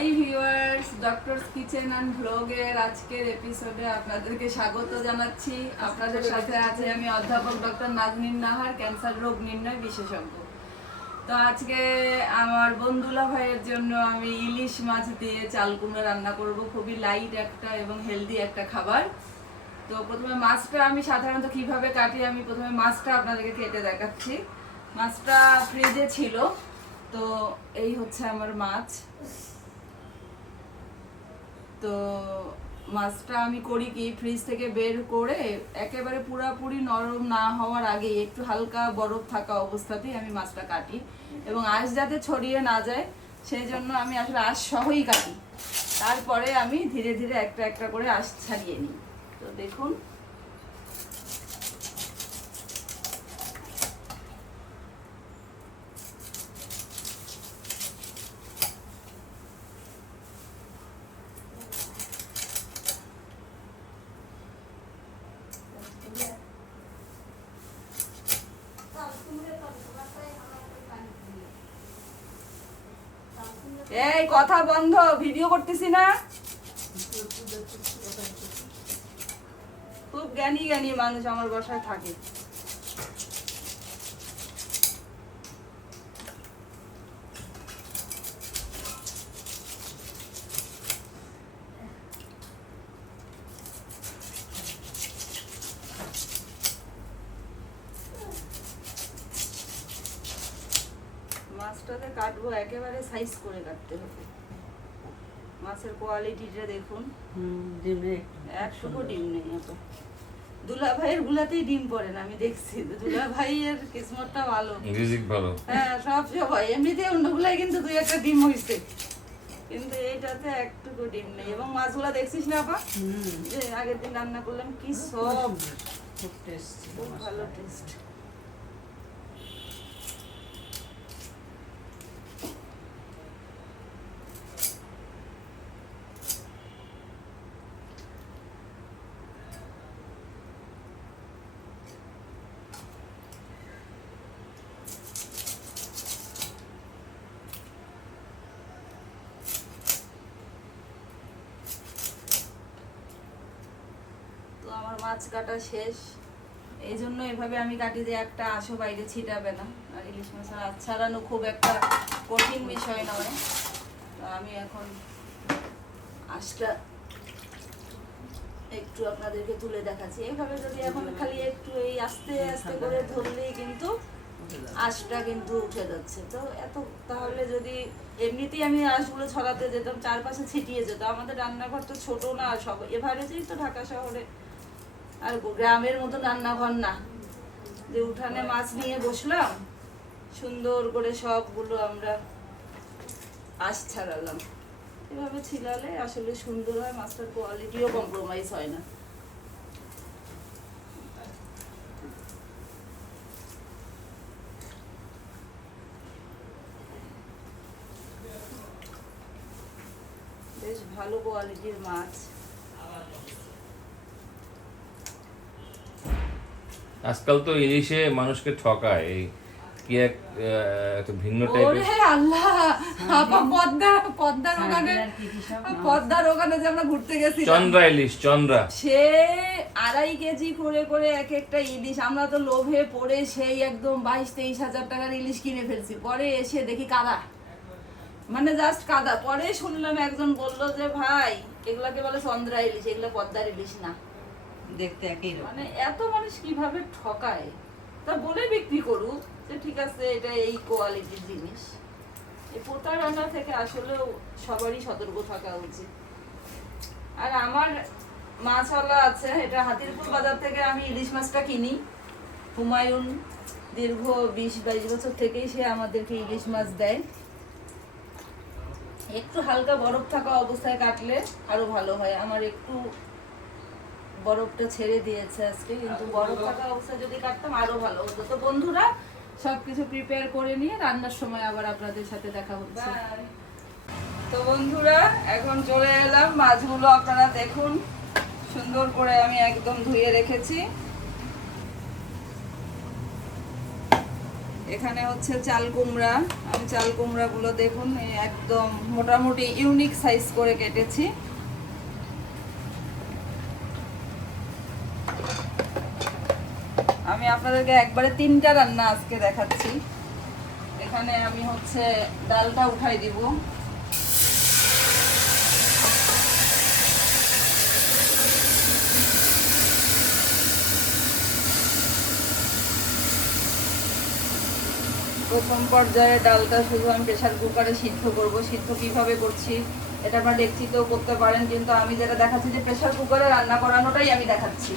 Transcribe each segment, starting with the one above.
Hi viewers, doctors kitchen and ব্লগের আজকের এপিসোডে আপনাদেরকে স্বাগত জানাচ্ছি। আপনাদের সাথে আছে আমি অধ্যাপক ডক্টর নাজনীন নাহার, ক্যান্সার রোগ নির্ণয় বিশেষজ্ঞ। তো আজকে আমার বন্ধুলা ভাইয়ের জন্য আমি ইলিশ মাছ দিয়ে চাল কুমড়ো রান্না করব। খুবই লাইট একটা এবং হেলদি একটা খাবার। তো প্রথমে মাছটা আমি সাধারণত কিভাবে কাটি, আমি প্রথমে মাছটা আপনাদেরকে কেটে দেখাচ্ছি। মাছটা ফ্রিজে ছিল, তো এই হচ্ছে আমার মাছ। তো মাছটা আমি করি কি, ফ্রিজ থেকে বের করে একেবারে পুরাপুরি নরম না হওয়ার আগে একটু হালকা বরফ থাকা অবস্থাতেই আমি মাছটা কাটি, এবং আঁশ যাতে ছড়িয়ে না যায় সেই জন্য আমি আসলে আঁশ সহই কাটি। তারপরে আমি ধীরে ধীরে একটা একটা করে আঁশ ছাড়িয়ে নিই। তো দেখুন, এই কথা বন্ধ, ভিডিও করতেছি না। খুব জ্ঞানী জ্ঞানী মানুষ আমার বাসায় থাকে। মাছটাতে কাটবো একেবারে সাইজ করে কাটতে হবে। মাছের কোয়ালিটিটা দেখুন, একটুকু ডিম নেই। দুলা ভাইয়ের গুলাতেই ডিম পড়ে না, আমি দেখছি। দুলা ভাইয়ের কিসমতটা ভালো, রিজিক ভালো। হ্যাঁ, সবাই এমনিতে অন্যগুলাই কিন্তু দুই একটা ডিম হয়েছে, কিন্তু এইটাতে একটুকু ডিম নেই। এবং মাছগুলা দেখছিস না আপা, যে আগের দিন রান্না করলাম, কি সব, খুব টেস্ট, খুব ভালো টেস্ট। আমার মাছ কাটা শেষ, এই জন্য এভাবে আমি কাটি যে একটা আঁশও বাইরে ছিটাবে না। আর ইলিশ মাছের আঁশ ছাড়ানো খুব একটা কঠিন বিষয় নয়। তো আমি এখন আঁশটা একটু আপনাদেরকে তুলে দেখাচ্ছি। এইভাবে যদি এখন খালি একটু এই আস্তে আস্তে করে ধরলেই কিন্তু আঁশটা কিন্তু উঠে যাচ্ছে। তো এত তাহলে যদি এমনিতেই আমি আঁশগুলো ছড়াতে যেতাম, চারপাশে ছিটিয়ে যেত। আমাদের রান্নাঘর তো ছোট না, সব এভারেজেই তো ঢাকা শহরে, আর গ্রামের মতো রান্নাঘর না যে উঠানে মাছ নিয়ে বসলাম, সুন্দর করে সবগুলো আমরা আঁশ ছাড়ালাম। এভাবে ছিলালে আসলে সুন্দর হয়, মাছটার কোয়ালিটিও কম্প্রোমাইজ হয় না। বেশ ভালো কোয়ালিটির মাছ। আজকাল তো ইলিশে মানুষকে ঠকায়, এই কি একটা ভিন্ন টাইপের। ওরে আল্লাহ, আপা পদ্মার ওখানে যে আমরা ঘুরতে গেছি, চন্দ্রা ইলিশ, চন্দ্রা, সে 2.5 কেজি করে করে এক একটা ইলিশ। আমরা তো লোভে পড়ে সেই একদম 22-23 হাজার টাকার ইলিশ কিনে ফেলছি। পরে এসে দেখি কাদা, মানে জাস্ট কাদা। পরে শুনলাম একজন বললো যে ভাই, এগুলাকে বলে চন্দ্রা ইলিশ, এগুলো পদ্মার ইলিশ না। দেখতে একই রকম। মানে এত মানুষ কিভাবে ঠকায়। তা বলে বিক্রি করুক যে ঠিক আছে, এটা এই কোয়ালিটির জিনিস। এই প্রতারণা থেকে আসলেও সবারই সতর্ক থাকা উচিত। আর আমার মাছওয়ালা আছে, এটা হাতিরপুর বাজার থেকে আমি ইলিশ মাছটা কিনি। হুমায়ুন দীর্ঘ 20-22 বছর থেকেই সে আমাদেরকে ইলিশ মাছ দেয়। একটু হালকা বরফ থাকা অবস্থায় কাটলে আরো ভালো হয়। আমার একটু বরফটা ছেড়ে দিয়েছে আজকে, কিন্তু বরফ থাকা অবস্থায় যদি কাটতাম আরো ভালো হতো। তো বন্ধুরা, সবকিছু প্রিপেয়ার করে নিয়ে রান্নার সময় আবার আপনাদের সাথে দেখা হচ্ছে। তো বন্ধুরা, এখন চলে এলাম। মাছগুলো আপনারা দেখুন, সুন্দর করে আমি একদম ধুয়ে রেখেছি। এখানে হচ্ছে চাল কুমড়া। আমি চাল কুমড়াগুলো দেখুন একদম মোটামুটি ইউনিক সাইজ করে কেটেছি। আমি আপনাদেরকে একবারে 3টা রান্না আজকে দেখাচ্ছি। এখানে আমি হচ্ছে ডালটা উঠাই দিব। প্রথম পর্যায়ে ডালটা শুধু আমি প্রেসার কুকারে সিদ্ধ করব। সিদ্ধ কিভাবে করছি এটা আপনারা ডেকচিতেও করতে পারেন, কিন্তু আমি যেটা দেখাচ্ছি যে প্রেসার কুকারে রান্না করানোটাই আমি দেখাচ্ছি।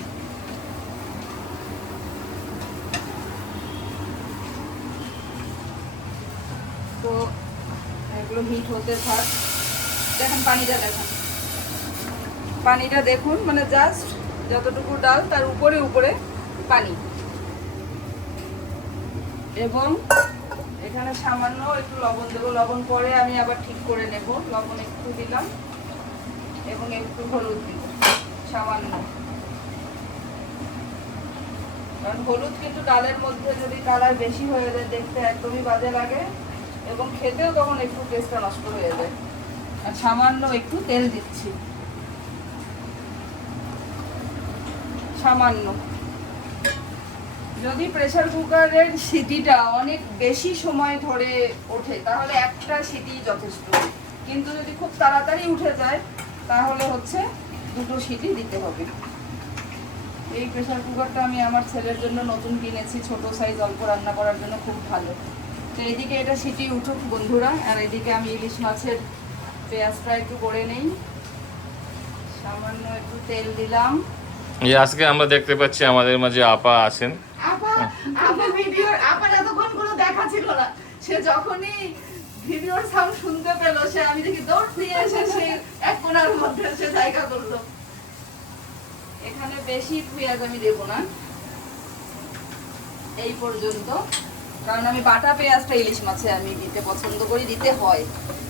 তো এগুলো হিট হতে থাক। দেখেন পানিটা দেখেন, পানিটা দেখুন, মানে জাস্ট যতটুকু ডাল তার উপরে উপরে পানি। এবং এখানে সামান্য একটু লবণ দেবো, লবণ পরে আমি আবার ঠিক করে নেব। লবণ একটু দিলাম এবং একটু হলুদ দিব সামান্য, কারণ হলুদ কিন্তু ডালের মধ্যে যদি কালার বেশি হয়ে যায় দেখতে একদমই বাজে লাগে এবং খেতেও তখন একটু টেস্টটা নষ্ট হয়ে যায়। আর সামান্য একটু তেল দিচ্ছি, সামান্য। যদি প্রেসার কুকারের সিটিটা অনেক বেশি সময় ধরে ওঠে তাহলে একটা সিটি যথেষ্ট, কিন্তু যদি খুব তাড়াতাড়ি উঠে যায় তাহলে হচ্ছে 2টো সিটি দিতে হবে। এই প্রেসার কুকারটা আমি আমার ছেলের জন্য নতুন কিনেছি, ছোট সাইজ, অল্প রান্না করার জন্য খুব ভালো। তো এইদিকে এটা সিটি উঠুক বন্ধুরা, আর এইদিকে আমি ইলিশ মাছের পেঁয়াজটা একটু করে নেই। সামান্য একটু তেল দিলাম। এই আজকে আমরা দেখতে পাচ্ছি আমাদের মাঝে আপা আছেন। আপার এতক্ষণ কোনো দেখা ছিল না, সে যখনই ভিডিওর সাউন্ড শুনতে পেল সে আমি দেখি দৌড় দিয়ে এসে সে এক কোণার মধ্যে সে জায়গা করলো। এখানে বেশি পেঁয়াজ আমি দেব না, এই পর্যন্ত, কারণ আমি বাটা পেঁয়াজটা ইলিশ মাছে আমি দিতে পছন্দ করি, দিতে হয়,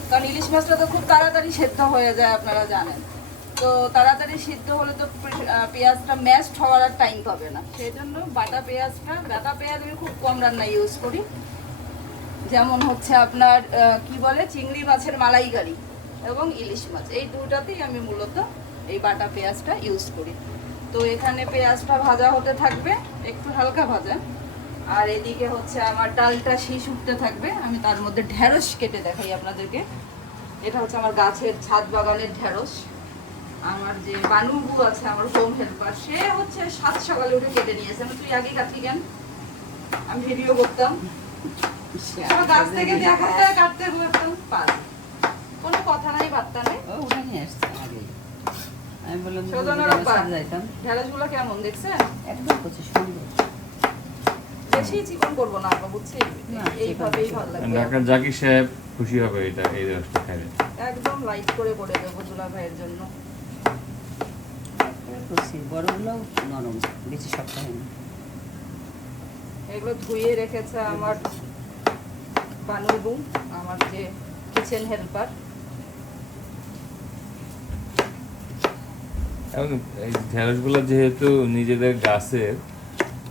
কারণ ইলিশ মাছটা তো খুব তাড়াতাড়ি সেদ্ধ হয়ে যায় আপনারা জানেন। তো তাড়াতাড়ি সিদ্ধ হলে তো পেঁয়াজটা ম্যাশড হওয়ার আর টাইম পাবে না, সেই জন্য বাটা পেঁয়াজ আমি খুব কম রান্না ইউজ করি। যেমন হচ্ছে আপনার কি বলে চিংড়ি মাছের মালাইকারি এবং ইলিশ মাছ, এই দুটাতেই আমি মূলত এই বাটা পেঁয়াজটা ইউজ করি। তো এখানে পেঁয়াজটা ভাজা হতে থাকবে, একটু হালকা ভাজা, আর এদিকে হচ্ছে আমার ডালটা শীষ উঠতে থাকবে। আমি তার মধ্যে ঢেঁড়স কেটে দেখাই আপনাদেরকে। এটা হচ্ছে আমার গাছের ছাদ বাগানের ঢেঁড়স। আমার যে বানুবু আছে, আমার হোম হেল্পার, সে হচ্ছে 7 সকালে উঠে কেটে নিয়েছে। আমি তুই আগে কাটলি কেন, আমি ভিডিও করতাম, আমার গাছ থেকে দেখাতে কাটতে করতাম, কোনো কথা নাই বার্তা নেই। ও উঠে নিয়ে আসছে আগে, আমি বললাম যাইতাম। ঢেঁড়সগুলো কেমন দেখছেন? একদম করছে সুন্দর, বেশি চিকন করবো না আপা, বুঝছি, এইভাবেই ভালো লাগবে। ঢাকার জাকির সাহেব খুশি হবে এটা, এই রসটা খাইলে। একদম লাইট করে করে দেবো দুলা ভাইয়ের জন্য। করছি বড়গুলো নরম, বেশি শক্ত হয় না। এগুলো ধুয়ে রেখেছে আমার বানুবু, আমার যে কিচেন হেল্পার। এবং এই ঢেঁড়সগুলো যেহেতু নিজেদের গাছের,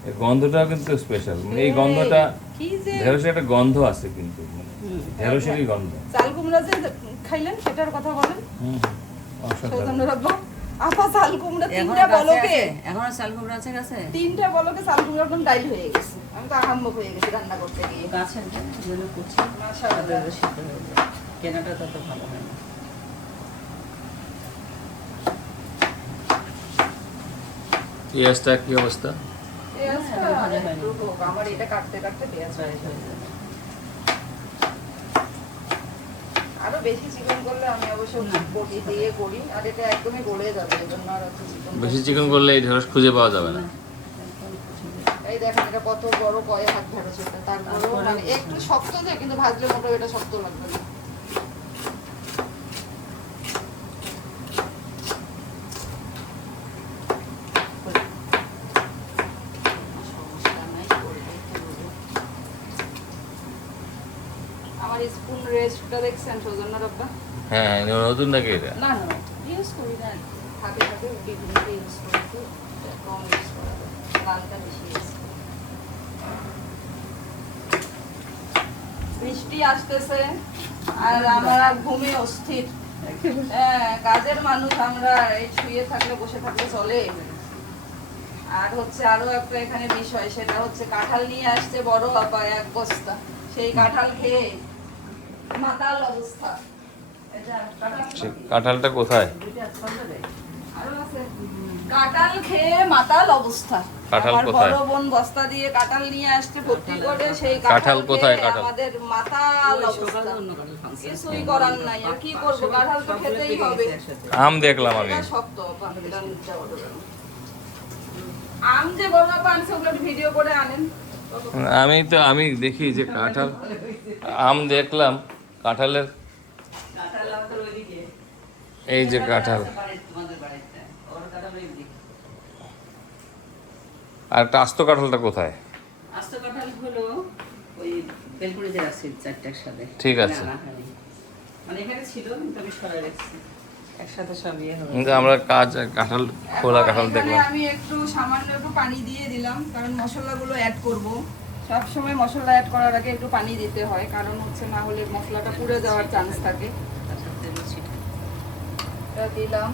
এই গন্ধটাও কিন্তু স্পেশাল, মানে এই গন্ধটা, কি যে ঢেঁড়সের একটা গন্ধ আছে কিন্তু, ঢেঁড়সেরই গন্ধ। চাল কুমড়া যে খাইলেন সেটার কথা বলেন। অসাধারণ। সৌজন্য রাখবো আপা, চাল কুমড়া এখনো 3টা গাছে বলকে, আছে, এখনো চাল কুমড়া আছে গাছে, 3টা বলকে চাল কুমড়া একদম ডাইল হয়ে গেছে। আমি তো আহাম্মক হয়ে গেছি রান্না করতে গিয়ে। গাছের জন্য করছি, মাশাআল্লাহ। সিদ্ধ হয়ে যায়, কেনাটা তত ভালো হয় না। পেঁয়াজটা কি অবস্থা? পেঁয়াজটা ভাজা হয়নি। একটু হোক, আমার এটা কাটতে কাটতে পেঁয়াজ হয়ে হয়ে যাবে। যাবে। আরো বেশি চিকন করলে আমি অবশ্য বটি দিয়ে করি, আর এটা একদমই গলে যাবে, এজন্য আর অত চিকন বেশি চিকন করলে এই ঢেঁড়স খুঁজে পাওয়া যাবে না। এই দেখেন এটা কত বড় কয় হাত ঢেঁড়স, এটা তারপরেও মানে একটু শক্ত যে, কিন্তু ভাজলে মোটেও এটা শক্ত লাগবে না। সমস্যা নাই, করলেই তো হলো। আমার স্পুন রেস্টটা দেখছেন সৌজন্য রাব্বা? হ্যাঁ, নতুন নাকি এটা? না না ইউজ করি না, থাকে থাকে বিভিন্ন ইউজ করি, তো কম ইউজ করা যায়, লালটা বেশি ইউজ করি। বৃষ্টি আসতেছে আর আমরা ঘুমে অস্থির। হ্যাঁ, কাজের মানুষ আমরা, এই শুয়ে থাকলে বসে থাকলে চলে। আর হচ্ছে আরো একটা এখানে বিষয়, সেটা হচ্ছে কাঁঠাল নিয়ে আসছে বড় আপা 1 বস্তা। সেই কাঁঠাল খেয়ে মাতাল অবস্থা। এটা কাঁঠালটা কোথায়? আরো আছে। কাঁঠাল খেয়ে মাতাল অবস্থা। কাঁঠাল আমার কোথায়? বড় বোন বস্তা দিয়ে কাঁঠাল নিয়ে আসছে ভর্তি করে, সেই কাঁঠাল কোথায়? খেয়ে কাঁঠাল আমাদের মাতাল অবস্থা। কিছুই করার নাই, আর কি করবো, কাঁঠাল তো খেতেই হবে। আম দেখলাম আমি। এটা শক্ত আপা, এটা নিতে হবে। আম যে বড় আপা আনছে ওগুলো একটু ভিডিও করে আনেন। আমি দেখি যে কাঁঠাল, আম দেখলাম, কাঁঠালের এই যে কাঁঠাল, আর একটা আস্ত কাঁঠালটা কোথায়? আস্ত কাঁঠাল হলো ওই বেলকুড়িতে রাখছি 4টা একসাথে। ঠিক আছে। মানে এখানে ছিল কিন্তু আমি সরাই রাখছি একসাথে সব ইয়ে হবে। কিন্তু আমরা কাঁঠাল, খোলা কাঁঠাল এখানে দেখলাম। আমি একটু সামান্য একটু পানি দিয়ে দিলাম, কারণ মশলাগুলো অ্যাড করব। সব সময় মশলা অ্যাড করার আগে একটু পানি দিতে হয়, কারণ হচ্ছে না হলে মশলাটা পুড়ে যাওয়ার চান্স থাকে। এটা দিলাম।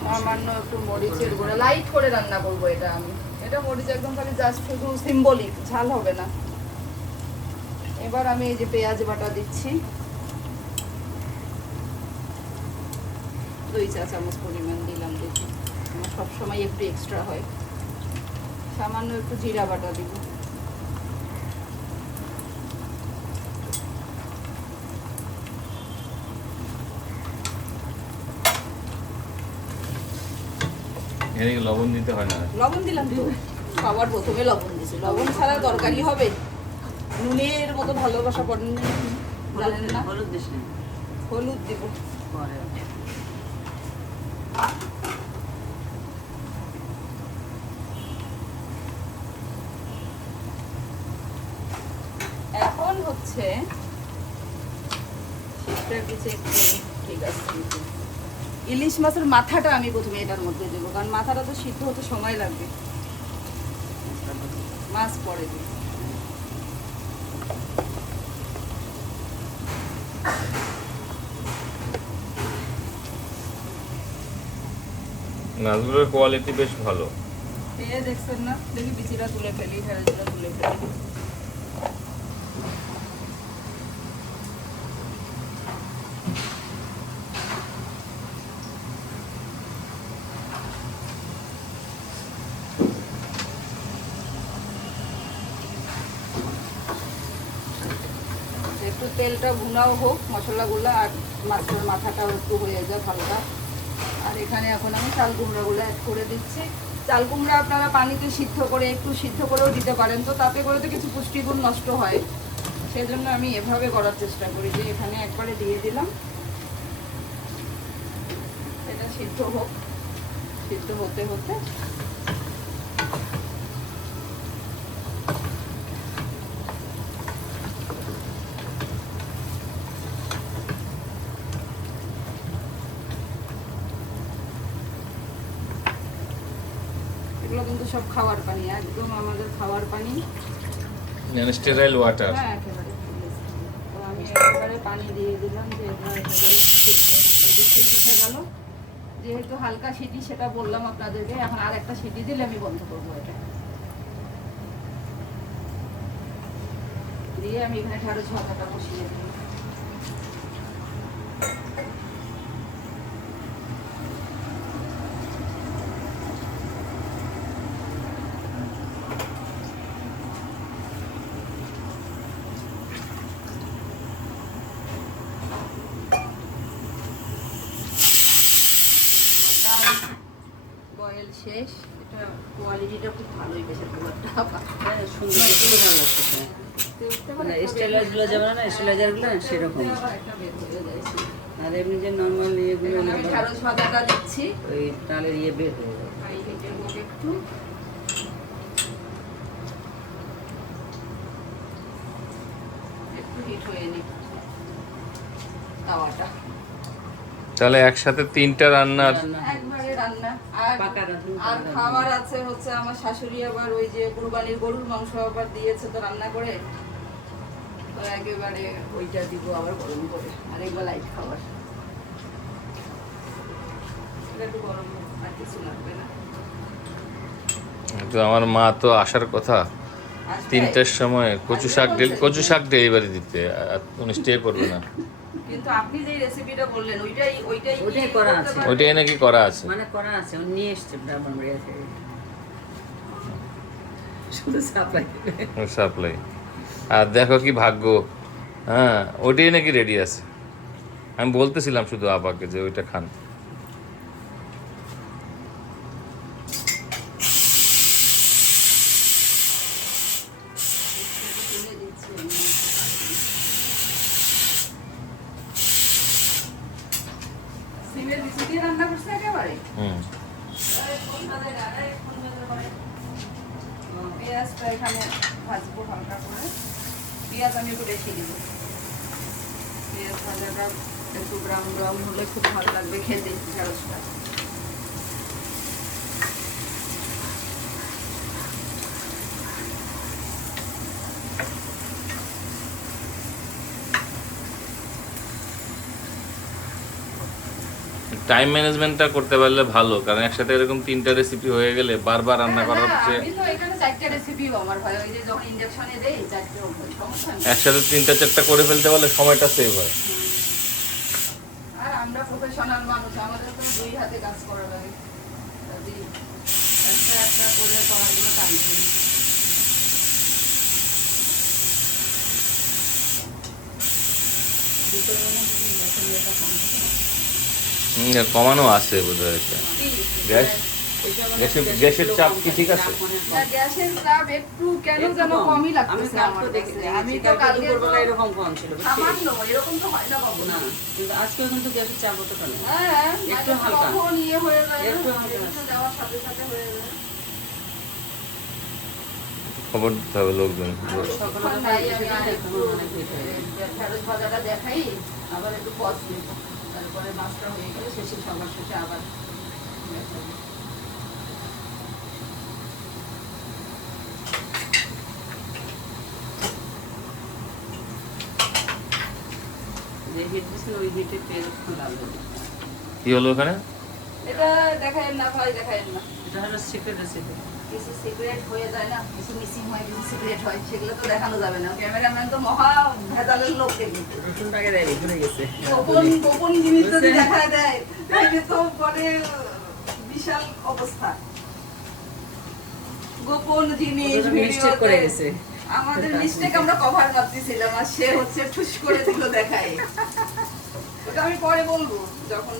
সামান্য একটু মরিচের গুঁড়া, লাইট করে রান্না করবো এটা আমি। এটা মরিচ একদম খালি জাস্ট শুধু সিম্বলিক, ঝাল হবে না। এবার আমি এই যে পেঁয়াজ বাটা দিচ্ছি 2 চা চামচ পরিমাণ দিলাম। দেখি আমার সবসময় একটু এক্সট্রা হয়। সামান্য একটু জিরা বাটা দিব। এদিকে লবণ দিতে হয় না? লবণ দিলাম তো, সবার প্রথমে লবণ দিছি। লবণ ছাড়া তরকারি হবে? নুনের মতো ভালোবাসা করেন না, জানেন না? হলুদ দিস না, হলুদ দিব পরে। এখন হচ্ছে ঠিক আছে, ইলিশ মাছের মাথাটা আমি প্রথমে এটার মধ্যে দেবো, কারণ মাথাটা তো সিদ্ধ হতে সময় লাগবে। মাছ পরে দিই। মাছগুলোর কোয়ালিটি বেশ ভালো। খেয়ে দেখছেন না? দেখি বিচিটা তুলে ফেলি, ঢেঁড়সটা তুলে ফেলি। একটু তেলটা ভুনাও হোক, মশলাগুলো আর মাছের মাথাটাও একটু হয়ে যায় হালকা। আর এখানে এখন আমি চাল কুমড়াগুলো অ্যাড করে দিচ্ছি। চাল কুমড়া আপনারা পানিতে সিদ্ধ করে, একটু সিদ্ধ করেও দিতে পারেন, তো তাতে করে তো কিছু পুষ্টিগুণ নষ্ট হয়। সেজন্য আমি এভাবে করার চেষ্টা করি যে এখানে একবারে দিয়ে দিলাম। এটা সিদ্ধ হোক, সিদ্ধ হতে হতে এগুলো কিন্তু সব খাওয়ার পানি, একদম আমাদের খাওয়ার পানি। Sterile water. হ্যাঁ, একেবারে। তো আমি একেবারে পানি দিয়ে দিলাম যে একেবারে সিদ্ধ গেল। যেহেতু হালকা সিটি, সেটা বললাম আপনাদেরকে। এখন আর একটা সিটি দিলে আমি বন্ধ করবো এটা দিয়ে। আমি এখানে ঢেঁড়স ভাজাটা বসিয়ে দিই। বয়েল শেষ। এটা কোয়ালিটিটা খুব ভালোই, বেশি সুন্দর, খুবই ভালো লাগছে। মানে স্টেলাইজারগুলো যেমন না, স্টেলাইজারগুলো সেরকম। আর এমনি যে নর্মাল ইয়েগুলো, আমি ঢেঁড়স ভাজাটা দিচ্ছি। ওই তালের ইয়ে বের হয়ে যাবে। একটু হিট হয়ে নি তাওয়াটা। তাহলে একসাথে 3টা রান্নার একবারে রান্না। আর পাকা রাঁধুনি আর পাকা খাবার আছে হচ্ছে আমার শাশুড়ি আবার ওই যে কুরবানির গরুর মাংস আবার দিয়েছে তো রান্না করে, তো একেবারে ওইটা দিব আবার গরম করে, আর এগুলো লাইট খাবার, এটা একটু গরম হোক, আর কিছু লাগবে না। তো আমার মা তো আসার কথা আসবে? 3টার সময় কচু শাক ডেলিভারি দিতে, আর উনি স্টে করবে না। কিন্তু আপনি যে রেসিপিটা বললেন ওইটাই ওইটাই কি করা করতে আছে। পারবেন? ওইটাই নাকি করা আছে। মানে করা আছে, ও নিয়ে এসছে ব্রাহ্মণবাড়িয়া থেকে, শুধু সাপ্লাই সাপ্লাই। আর দেখো কি ভাগ্য, হ্যাঁ ওইটাই নাকি রেডি আছে। আমি বলতেছিলাম শুধু আপাকে যে ওইটা খান। তুলে দিচ্ছি আমি। সিমের বিচি দিয়ে রান্না করছে একেবারে? হুম। পেঁয়াজটা এখানে ভাজবো হালকা করে, পেঁয়াজ আমি একটু বেশি দিব, পেঁয়াজ ভাজাটা একটু ব্রাউন ব্রাউন হলে খুব ভালো লাগবে খেতে ঢেঁড়সটা। টাইম ম্যানেজমেন্টটা করতে পারলে ভালো, কারণ একসাথে এরকম 3টা রেসিপি হয়ে গেলে বারবার রান্না করার হচ্ছে। আমি তো এখানে 4টা রেসিপিও আমার হয়, ওই যে যখন ইনজেকশনে দেই 4টে সমস্যা নেই। একসাথে 3টা 4টা করে ফেলতে পারলে সময়টা সেভ হয়। আর আমরা প্রফেশনাল মানুষ, আমাদের তো 2 হাতে কাজ করা লাগে, কাজেই একটা একটা করে করার জন্য টাইম নেই। দুটোর মধ্যে যদি ইনজেকশন এটা কম থাকে না। কমানো আছে বোধহয় এটা। গ্যাস গ্যাসের চাপ কি ঠিক আছে? না, গ্যাসের চাপ একটু কেন যেন কমই লাগতেছে আমার কাছে। আমি তো কালকে তো এরকম কম ছিল, বুঝছিস? সামান্য, এরকম তো হয় না কখনো। না, কিন্তু আজকেও কিন্তু গ্যাসের চাপ হতে পারে না। হ্যাঁ, একটু মানে হালকা। কখন ইয়ে হয়ে যায় না, একটু হালকা। এদিকে যাওয়ার সাথে সাথে হয়ে যায়। খবর দিতে হবে লোকজন। সকালে যখন নাই, এসে আমি আর দেখি একটু তখন অনেক লেট হয়ে যায়। ঢেঁড়স ভাজাটা দেখাই, আবার একটু পজ দিব, তারপরে মাছটা হয়ে গেলে শেষে সবার শেষে আবার দেখাবো। যে হিট দিচ্ছেন ওই হিটে তেল একটু লাগবে। কি হলো ওখানে? এটা দেখায়েন না ভাই, দেখায়েন না। এটা হলো সিক্রেট রেসিপি। কিছু সিক্রেট হয়ে যায় না, কিছু মিসিং হয়, কিছু সিক্রেট হয়, সেগুলো তো দেখানো যাবে না। ক্যামেরাম্যান তো মহা ভেজালের লোক, কিন্তু রসুনটাকে রেডি করে গেছে। গোপন গোপন জিনিস যদি দেখা দেয় তাহলে তো পরে বিশাল অবস্থা। গোপন জিনিস মিস্টেক করে গেছে। আমাদের মিস্টেক আমরা কভার মারতেছিলাম, আর সে হচ্ছে ঠুস করে দিল দেখায়। ওটা আমি পরে বলবো, যখন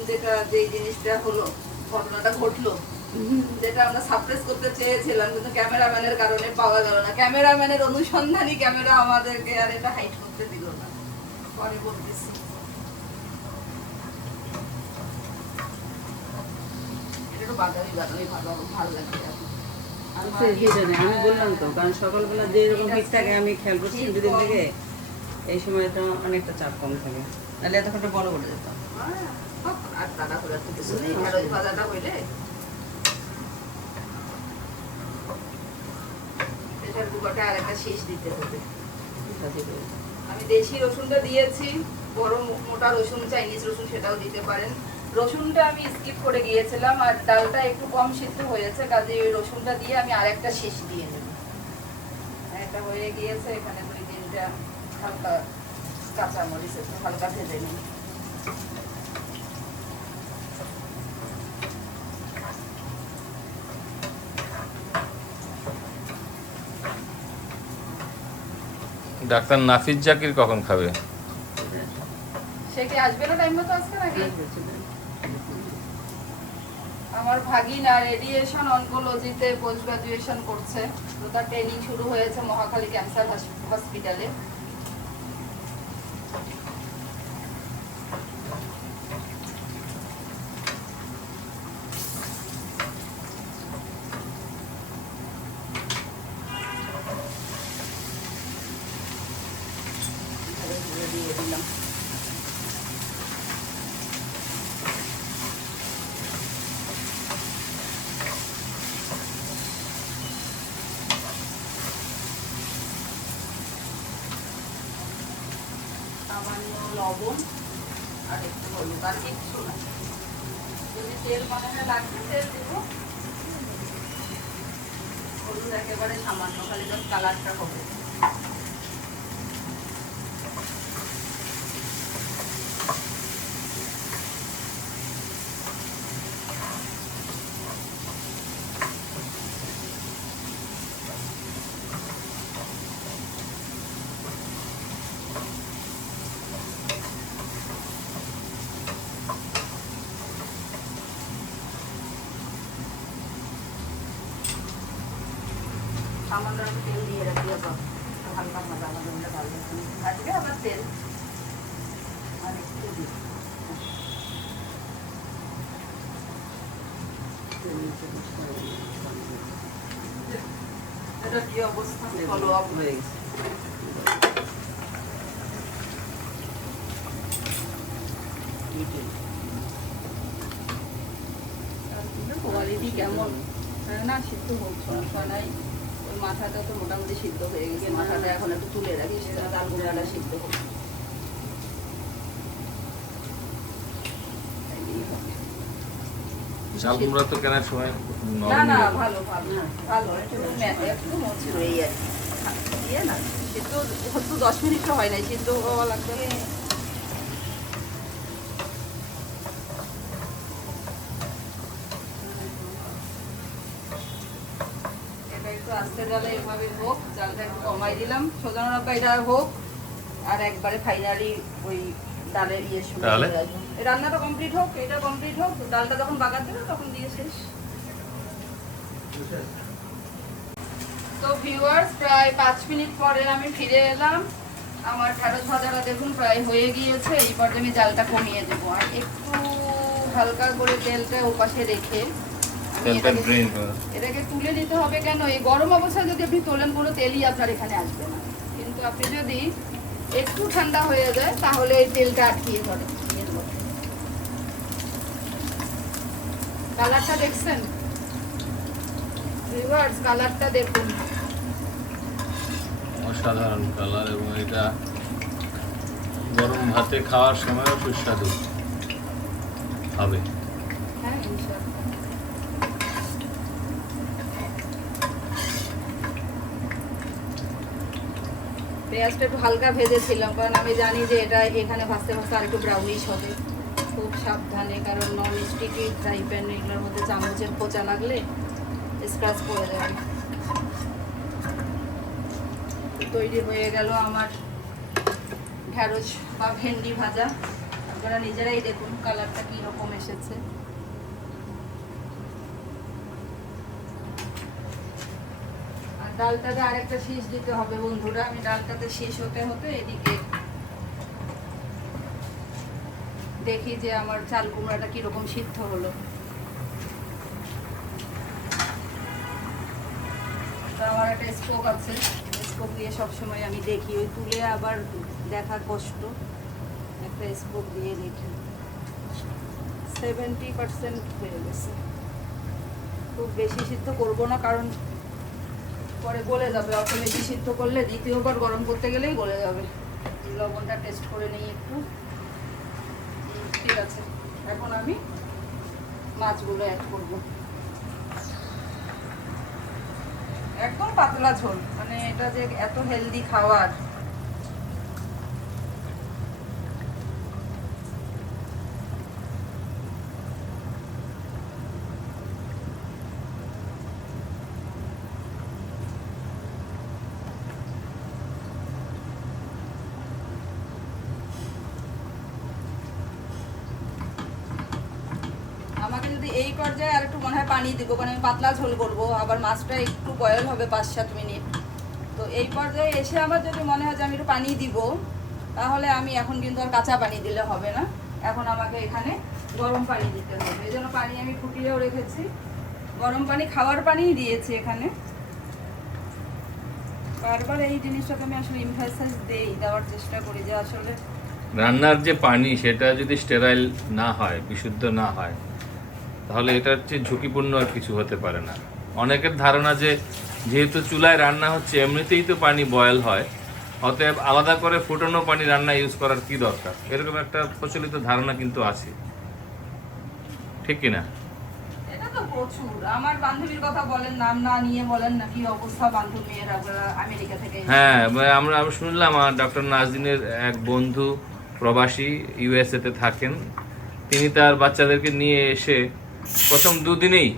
যে জিনিসটা হলো, ঘটনাটা ঘটলো, যেটা আমরা সাপ্রেস করতে চেয়েছিলাম কিন্তু ক্যামেরাম্যানের কারণে পাওয়া গেল না। ক্যামেরাম্যানের অনুসন্ধানী ক্যামেরা আমাদেরকে আর এটা হাইড করতে দিল না, পরে বলতেছি। এটা একটু বাদামি বাদামি ভালো লাগবে এখন। আমি বললাম তো, কারণ সকালবেলা যে এরকম হিট থাকে আমি খেয়াল করছি দুদিন থেকে, এই সময়টা অনেকটা চাপ কম থাকে, নাহলে এতক্ষণটা বড় বড় যেতাম। আর দাদা করে তো কিছু নেই, ঢেঁড়স ভাজাটা হইলে প্রেসার কুকারটা আর একটা শীষ দিতে হবে। আমি দেশি রসুনটা দিয়েছি, বড় মোটা রসুন, চাইনিজ রসুন সেটাও দিতে পারেন। রসুনটা আমি স্কিপ করে গিয়েছিলাম, আর ডালটা একটু কম সিদ্ধ হয়েছে, কাজে ওই রসুনটা দিয়ে আমি আরেকটা শীষ দিয়ে দেব। এটা হয়ে গিয়েছে, এখানে 2-3টা হালকা কাঁচামরিচ একটু হালকা ভেজে নিই। ডাক্তার নাফিজ জাকির কখন খাবে? সে কি আসবে না টাইম মতো আজকে নাকি? আমার ভাগিনা রেডিয়েশন অনকোলজিতে পোস্ট গ্রাজুয়েশন করছে, তো তার ট্রেনিং শুরু হয়েছে মহাখালী ক্যান্সার হসপিটালে। দিয়ে দিলাম। লবণ আর একটু হলুদ, আর কিচ্ছু না। যদি তেল মনে হয় লাগবে তেল দেবো, হলুদ একেবারে সামান্য, খালি যখন কালারটা হবে। সামান্য একটু তেল দিয়ে রাখি, হালকা ভাজা আমাদের ভালো ভাজবে, আবার তেল আর একটু দিই। এটা কি অবস্থা, ফলো আপ হয়ে গেছে। কোয়ালিটি কেমন না, সিদ্ধ হোক, সমস্যা নাই। ওই মাথাটা তো মোটামুটি সিদ্ধ হয়ে গেছে, মাথাটা এখন একটু তুলে রাখিস, চাল গুঁড়াটা সিদ্ধ হোক। চাল কুমড়া তো কেনার সময় না না, ভালো ভালো ভালো, একটু একটু মরছিল এই আর কি, দিয়ে না সিদ্ধ হয়তো 10 মিনিটও হয় নাই, সিদ্ধ হওয়া লাগবে। এটা একটু আস্তে জালে এভাবে হোক, জালটা একটু কমাই দিলাম, সোজা নৌকা এটা হোক, আর একবারে ফাইনালি ওই ডালের ইয়ে শুরু তাহলে? হয়ে যাবে। এই রান্নাটা কমপ্লিট হোক, এটা কমপ্লিট হোক, ডালটা যখন বাগার দেবে তখন দিয়ে শেষ। তো ভিউয়ার্স, প্রায় 5 মিনিট পরে আমি ফিরে এলাম। আমার ঢেঁড়স ভাজাটা দেখুন প্রায় হয়ে গিয়েছে। এই পর্যায়ে আমি জালটা কমিয়ে দেবো, আর একটু হালকা করে তেলটা ওপাশে রেখে আমি এটাকে তুলে নিতে হবে। কেন, এই গরম অবস্থায় যদি আপনি তোলেন কোনো তেলই আপনার এখানে আসবে না, কিন্তু আপনি যদি একটু ঠান্ডা হয়ে যায় তাহলে এই তেলটা আটকিয়ে ধরে। কালারটা দেখছেন ভিউয়ার্স, কালারটা দেখুন, অসাধারণ কালার, এবং এটা গরম ভাতে খাওয়ার সময়ও সুস্বাদু হবে। হ্যাঁ ইনশাআল্লাহ। পেঁয়াজটা একটু হালকা ভেজেছিলাম, কারণ আমি জানি যে এটা এখানে ভাজতে ভাজতে আর একটু ব্রাউনিশ হবে। খুব সাবধানে, কারণ নন স্টিকি ফ্রাই প্যান এগুলোর মধ্যে চামচের খোঁচা লাগলে স্ক্র্যাচ পড়ে যাবে। তৈরি হয়ে গেল আমার ঢেঁড়স বা ভেন্ডি ভাজা। আপনারা নিজেরাই দেখুন কালারটা কি রকম এসেছে। আর ডালটাতে আরেকটা শীষ দিতে হবে বন্ধুরা। আমি ডালটাতে শীষ হতে হতে এদিকে দেখি যে আমার চাল কুমড়াটা কিরকম সিদ্ধ হলো। আমার একটা স্কোপ আছে, স্কোপ দিয়ে সবসময় আমি দেখি, ওই তুলে আবার দেখা কষ্ট, একটা স্কোপ দিয়ে দেখি। 70% হয়ে গেছে। খুব বেশি সিদ্ধ করব না, কারণ পরে গলে যাবে। অত বেশি সিদ্ধ করলে দ্বিতীয়বার গরম করতে গেলেই গলে যাবে। লবণটা টেস্ট করে নিই একটু। ঠিক আছে, এখন আমি মাছগুলো অ্যাড করবো। একদম পাতলা ঝোল, মানে এটা যে এত হেলদি খাবার। আমাকে যদি এই পর্যায়ে আর একটু মনে হয় পানি দিব, কারণ আমি পাতলা ঝোল করবো, আবার মাছটা একটু বয়েল হবে 5-7 মিনিট। তো এই পর্যায়ে এসে আমার যদি মনে হয় যে আমি একটু পানি দিব, তাহলে আমি এখন কিন্তু আর কাঁচা পানি দিলে হবে না, এখন আমাকে এখানে গরম পানি দিতে হবে। এই জন্য পানি আমি ফুটিয়েও রেখেছি, গরম পানি, খাওয়ার পানিই দিয়েছি এখানে। বারবার এই জিনিসটাকে আমি আসলে এমফাসাইজ দেওয়ার চেষ্টা করি যে আসলে রান্নার যে পানি সেটা যদি স্টেরাইল না হয়, বিশুদ্ধ না হয়, তাহলে এটার চেয়ে ঝুঁকিপূর্ণ আর কিছু হতে পারে না। অনেকের ধারণা যে যেহেতু চুলায় রান্না হচ্ছে এমনিতেই তো পানি বয়েল হয়, অতএব আলাদা করে ফুটানো পানি রান্না ইউজ করার কি দরকার, এরকম একটা প্রচলিত ধারণা কিন্তু আছে, ঠিক কি না? এটা তো প্রচুর। আমার বান্ধবীর কথা বলেন, নাম না নিয়ে বলেন না কি অবস্থা বান্ধবীর আমেরিকা থেকে। হ্যাঁ, আমরা শুনলাম ডক্টর নাজদিনের এক বন্ধু প্রবাসী ইউএসএ তে থাকেন, তিনি তার বাচ্চাদেরকে নিয়ে এসে প্রথম দুদিনেই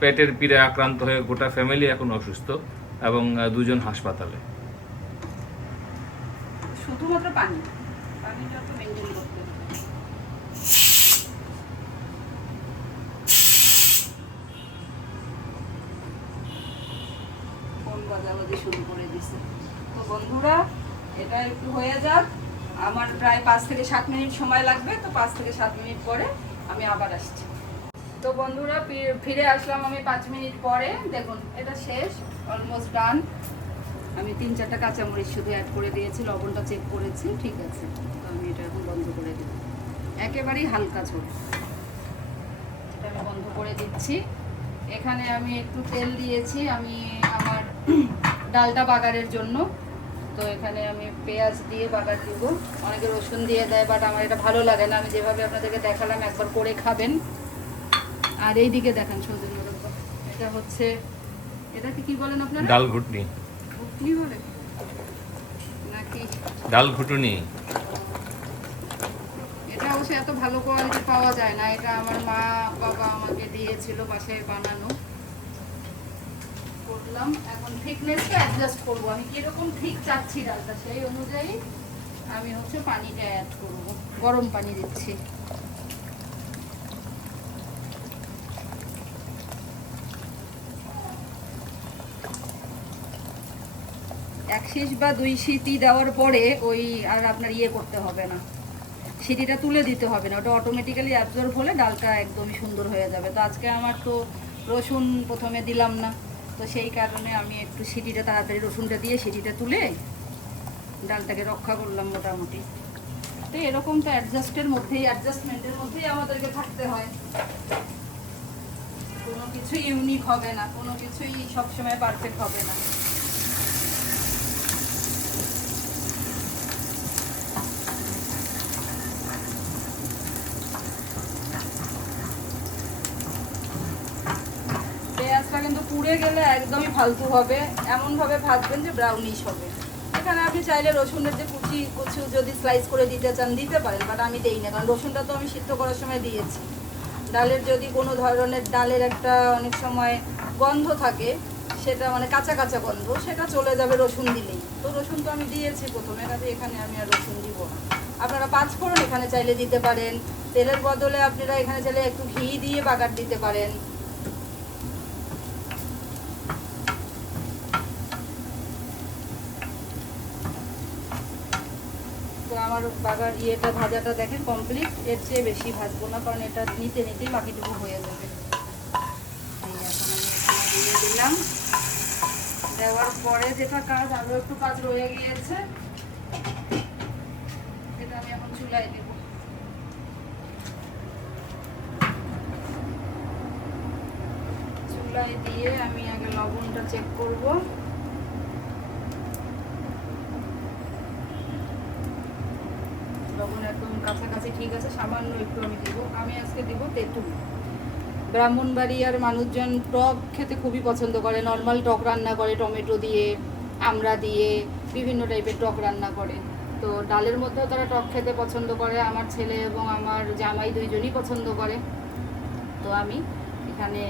পেটের পীড়ায় আক্রান্ত হয়ে গোটা ফ্যামিলি এখন অসুস্থ এবং দুজন হাসপাতালে। শুধুমাত্র পানি, পানিটা তো মেনটেন করতে হবে। ফোন বাজাবাজি শুরু করে দিছে। তো বন্ধুরা, এটা একটু হয়ে যাক, আমার প্রায় 5 থেকে 7 মিনিট সময় লাগবে। তো 5 থেকে 7 মিনিট পরে আমি আবার আসছি। তো বন্ধুরা, ফিরে আসলাম আমি 5 মিনিট পরে। দেখুন এটা শেষ, অলমোস্ট ডান। আমি 3-4টা কাঁচামরিচ শুধু অ্যাড করে দিয়েছি, লবণটা চেক করেছি, ঠিক আছে। তো আমি এটা এখন বন্ধ করে দেব, একেবারেই হালকা ঝোল। এটা আমি বন্ধ করে দিচ্ছি। এখানে আমি একটু তেল দিয়েছি আমি আমার ডালটা বাগারের জন্য। তো এখানে আমি পেঁয়াজ দিয়ে বাগার দিব, অনেকে রসুন দিয়ে দেয়, বাট আমার এটা ভালো লাগে না। আমি যেভাবে আপনাদেরকে দেখালাম একবার করে খাবেন। আর এইদিকে দেখেন সজনে লঙ্কা, এটা হচ্ছে, এটাকে কি বলেন আপনারা? ডাল ঘুটনি, ঘুটনি বলে নাকি? ডাল ঘুটনি। এটা অবশ্য এত ভালো কোয়ালিটি পাওয়া যায় না, এটা আমার মা বাবা আমাকে দিয়েছিল বাসায় বানানো। করলাম, এখন থিকনেসটা অ্যাডজাস্ট করব, আমি কিরকম ঠিক চাচ্ছি ডালটা সেই অনুযায়ী আমি হচ্ছে পানিটা অ্যাড করব। গরম পানি দিচ্ছি। এক শীষ বা 2 সিটি দেওয়ার পরে ওই আর আপনার ইয়ে করতে হবে না, সিটিটা তুলে দিতে হবে না, ওটা অটোমেটিক্যালি অ্যাবজর্ব হলে ডালটা একদমই সুন্দর হয়ে যাবে। তো আজকে আমার তো রসুন প্রথমে দিলাম না, তো সেই কারণে আমি একটু সিটিটা তাড়াতাড়ি রসুনটা দিয়ে সিটিটা তুলে ডালটাকে রক্ষা করলাম মোটামুটি। তো এরকম তো অ্যাডজাস্টমেন্টের মধ্যেই আমাদেরকে থাকতে হয়। কোনো কিছুই ইউনিক হবে না, কোনো কিছুই সবসময় পারফেক্ট হবে না। পেঁয়াজটা কিন্তু পুড়ে গেলে একদমই ফালতু হবে, এমনভাবে ভাজবেন যে ব্রাউনিশ হবে। এখানে আপনি চাইলে রসুনের যে কুচি যদি স্লাইস করে দিতে চান দিতে পারেন, বাট আমি দেই না, কারণ রসুনটা তো আমি সিদ্ধ করার সময় দিয়েছি। ডালের যদি কোনো ধরনের ডালের একটা অনেক সময় গন্ধ থাকে, সেটা মানে কাঁচা কাঁচা গন্ধ, সেটা চলে যাবে রসুন দিলেই। তো রসুন তো আমি দিয়েছি প্রথমে, কাজে এখানে আমি আর রসুন দিব না। আপনারা 5 ফোড়ন এখানে চাইলে দিতে পারেন, তেলের বদলে আপনারা এখানে চাইলে একটু ঘি দিয়ে বাগার দিতে পারেন। তো আমার বাগার ইয়েটা ভাজাটা দেখেন কমপ্লিট, এর চেয়ে বেশি ভাজবো না, কারণ এটা নিতে নিতেই বাকিটুকু হয়ে যাবে। এই এখন আমি এখানে দিয়ে দিলাম, দেওয়ার পরে যেটা কাজ, আরও একটু কাজ রয়ে গিয়েছে, এটা আমি এখন চুলায় দেব। চুলায় দিয়ে আমি আগে লবণটা চেক করব। লবণ একদম কাছাকাছি ঠিক আছে, সামান্য একটু আমি দিব। আমি আজকে দিব তেঁতুল। ব্রাহ্মণবাড়িয়ার মানুষজন টক খেতে খুবই পছন্দ করে, নর্মাল টক রান্না করে, টমেটো দিয়ে, আমড়া দিয়ে, বিভিন্ন টাইপের টক রান্না করে। তো ডালের মধ্যেও তারা টক খেতে পছন্দ করে, আমার ছেলে এবং আমার জামাই দুইজনই পছন্দ করে। তো আমি এখানে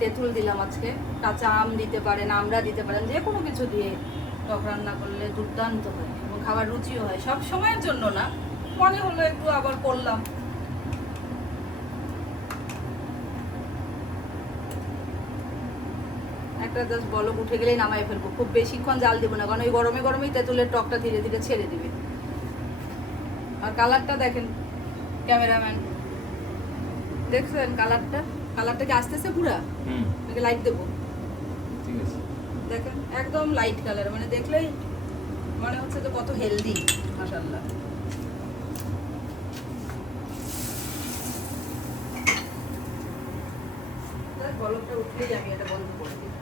তেঁতুল দিলাম আজকে, কাঁচা আম দিতে পারেন, আমড়া দিতে পারেন, যে কোনো কিছু দিয়ে টক রান্না করলে দুর্দান্ত হয় এবং খাবার রুচিও হয়। সব সময়ের জন্য না, মনে হলো একটু আবার করলাম। একটা জাস্ট বলক উঠে গেলেই নামাই ফেলবো, খুব বেশিক্ষণ জাল দিব না, কারণ ওই গরমে গরমেই তেঁতুলের টকটা ধীরে ধীরে ছেড়ে দিবে। আর কালারটা দেখেন ক্যামেরাম্যান, দেখছেন কালারটা? কালারটা কি আসতেছে পুরা? নাকি লাইট দেবো? ঠিক আছে, দেখেন একদম লাইট কালার, মানে দেখলেই মনে হচ্ছে যে কত হেলদি, মাশাআল্লাহ। বলকটা উঠলেই আমি এটা বন্ধ করে দিই।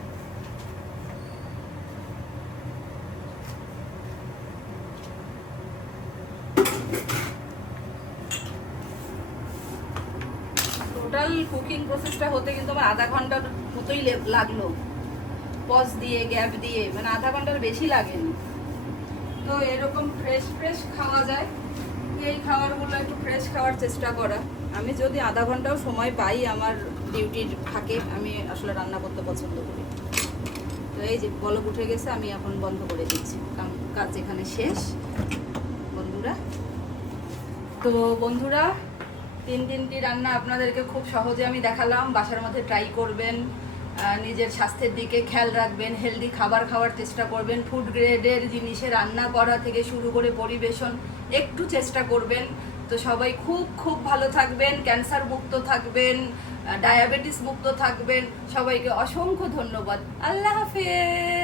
টোটাল কুকিং প্রসেসটা হতে কিন্তু আমার আধা ঘন্টার মতোই লাগলো, পজ দিয়ে গ্যাপ দিয়ে, মানে আধা ঘন্টার বেশি লাগেনি। তো এরকম ফ্রেশ ফ্রেশ খাওয়া যায়, এই খাবারগুলো একটু ফ্রেশ খাওয়ার চেষ্টা করা। আমি যদি আধা ঘন্টাও সময় পাই আমার ডিউটির ফাঁকে, আমি আসলে রান্না করতে পছন্দ করি। তো এই যে বলক উঠে গেছে, আমি এখন বন্ধ করে দিচ্ছি, কাজ এখানে শেষ বন্ধুরা। তো বন্ধুরা, তিনটি রান্না আপনাদেরকে খুব সহজে আমি দেখালাম, বাসার মধ্যে ট্রাই করবেন, নিজের স্বাস্থ্যের দিকে খেয়াল রাখবেন, হেলদি খাবার খাওয়ার চেষ্টা করবেন, ফুড গ্রেডের জিনিসে রান্না করা থেকে শুরু করে পরিবেশন একটু চেষ্টা করবেন। তো সবাই খুব খুব ভালো থাকবেন, ক্যান্সার মুক্ত থাকবেন, ডায়াবেটিস মুক্ত থাকবেন। সবাইকে অসংখ্য ধন্যবাদ। আল্লাহ হাফেজ।